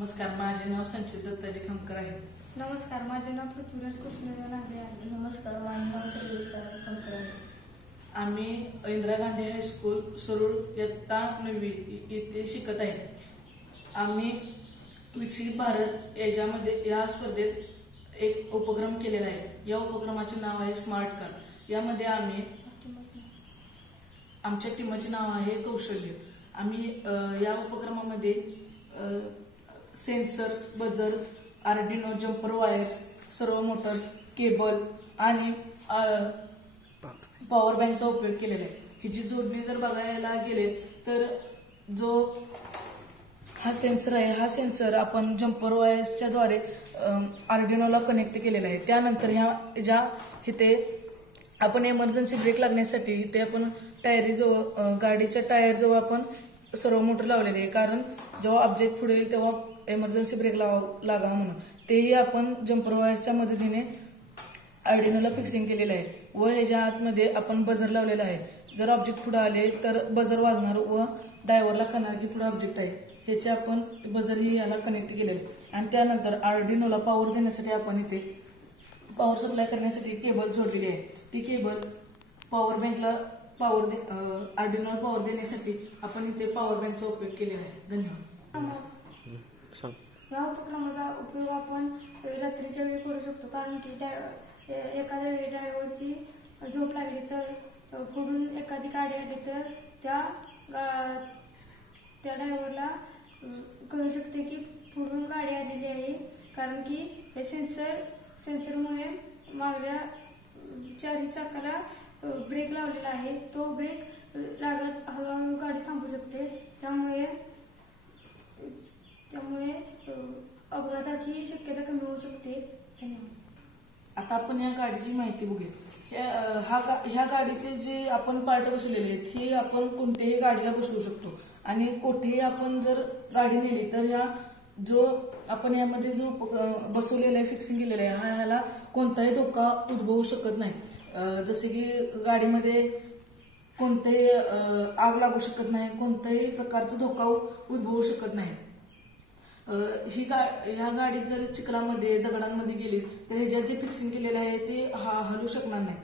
नमस्कार, माझे नाव संचित दत्ताजी खमकर आहे. नमस्कार, माझे नाव पृथ्वीराज कृष्णदेव नागरे आहे. नमस्कार, माझे नाव सर्वेश खमकर आहे. आम्ही इंदिरा गांधी हायस्कूल सरूळ इयत्ता 9वी इथे शिकत आहे. आम्ही विकसित भारत या स्पर्धेत एक उपक्रम केलेला आहे. या उपक्रमाचे नाव आहे स्मार्ट कार. यामध्ये आमच्या टीमचे नाव आहे कौशल्य. आम्ही या उपक्रमामध्ये sensors, buzzer, Arduino, jumper wires, सर्व मोटर्स, केबल आणि पॉवर बँकचा उपयोग केलेला आहे. हिची जोडणी जर बघायला गेले तर जो हा सेन्सर आहे, हा सेन्सर आपण जम्पर वायर्सच्या द्वारे आर्डिनोला कनेक्ट केलेला आहे. त्यानंतर इथे आपण इमर्जन्सी ब्रेक लागण्यासाठी इथे आपण गाडीच्या टायरजवळ आपण सर्व मोटर लावलेले आहे, कारण जेव्हा ऑब्जेक्ट पुढे येईल तेव्हा इमर्जन्सी ब्रेक लागा म्हणून. तेही आपण जम्पर वायर्सच्या मदतीने आर्डिनोला फिक्सिंग केलेलं आहे. व ह्याच्या आतमध्ये आपण बजर लावलेला आहे. जर ऑब्जेक्ट पुढे आले तर बजर वाजणार व ड्रायव्हरला कळणार की पुढे ऑब्जेक्ट आहे. ह्याचे आपण बजरही याला कनेक्ट केलेले आहे. आणि त्यानंतर आर्डिनोला पॉवर देण्यासाठी आपण इथे पॉवर सप्लाय करण्यासाठी केबल जोडलेली आहे. ती केबल पॉवर बँकला आर्डिनोला पॉवर देण्यासाठी आपण इथे पॉवर बँकचा उपयोग केलेला आहे. धन्यवाद. या उपक्रमाचा उपयोग आपण रात्रीच्या वेळी करू शकतो, कारण की एखाद्या वेळी ड्रायव्हरची झोप लागली तर पुढून एखादी गाडी आली तर त्या ड्रायव्हरला कळू शकते की पुढून गाडी आलेली आहे, कारण की हे सेन्सरमुळे मागल्या चारही चाकाला ब्रेक लावलेला आहे. तो ब्रेक लागत हळूहळू गाडी थांबू शकते. त्यामुळे अपघाताची शक्यता कमी होऊ शकते. धन्यवाद. आता आपण या गाडीची माहिती बघूया. ह्या गाडीचे जे आपण पार्ट बसवलेले आहेत हे आपण कोणत्याही गाडीला बसवू शकतो आणि कुठेही आपण जर गाडी नेली तर आपण यामध्ये जो बसवलेला आहे, फिक्सिंग केलेला आहे, ह्याला कोणताही धोका उद्भवू शकत नाही. जसे की गाडीमध्ये कोणतेही आग लागू शकत नाही, कोणत्याही प्रकारचा धोका उद्भवू शकत नाही. ह्या गाडीत जर चिखलामध्ये दगडांमध्ये गेली तर ह्याच्यात जे फिक्सिंग केलेलं आहे ते हलू शकणार नाही.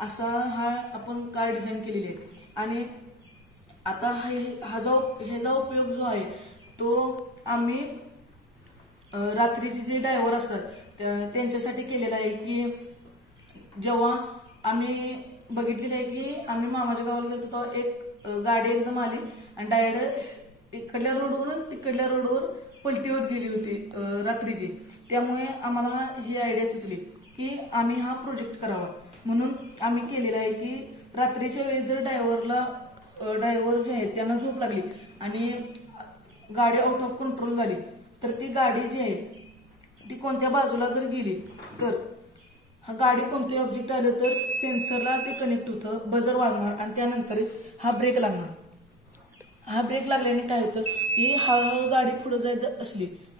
असा आपण कार डिझाईन केलेली आहे. आणि आता ह्याचा उपयोग जो आहे तो आम्ही रात्रीचे जे ड्रायव्हर असतात त्यांच्यासाठी केलेला आहे. की जेव्हा आम्ही बघितलेलं आहे की आम्ही मामाच्या गावाला गेलो तेव्हा एक गाडी एकदम आली आणि डायरेक्ट इकडल्या रोडवरून तिकडल्या रोडवर पलटी होत गेली होती रात्रीची. त्यामुळे आम्हाला ही आयडिया सुचली की आम्ही हा प्रोजेक्ट करावा. म्हणून आम्ही केलेला आहे की रात्रीच्या वेळी जर ड्रायव्हर जे आहेत त्यांना झोप लागली आणि गाडी आउट ऑफ कंट्रोल झाली तर ती गाडी जी आहे ती कोणत्या बाजूला जर गेली तर हा गाडी कोणतेही ऑब्जेक्ट आलं तर सेन्सरला ते कनेक्ट होतं, बजर वाजणार आणि त्यानंतर हा ब्रेक लागणार. हा ब्रेक लागल्याने काय होतं की हळूहळू गाडी पुढे जायचं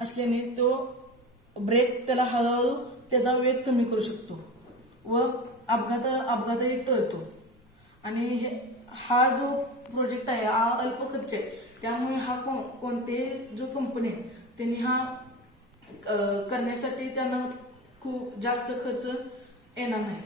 असल्याने तो ब्रेक त्याला हळूहळू त्याचा वेग कमी करू शकतो व अपघातही टळतो. आणि हा जो प्रोजेक्ट आहे हा अल्प खर्च आहे. त्यामुळे हा कोणतेही जो कंपनी आहे त्यांनी हा करण्यासाठी त्यांना खूप जास्त खर्च येणार नाही.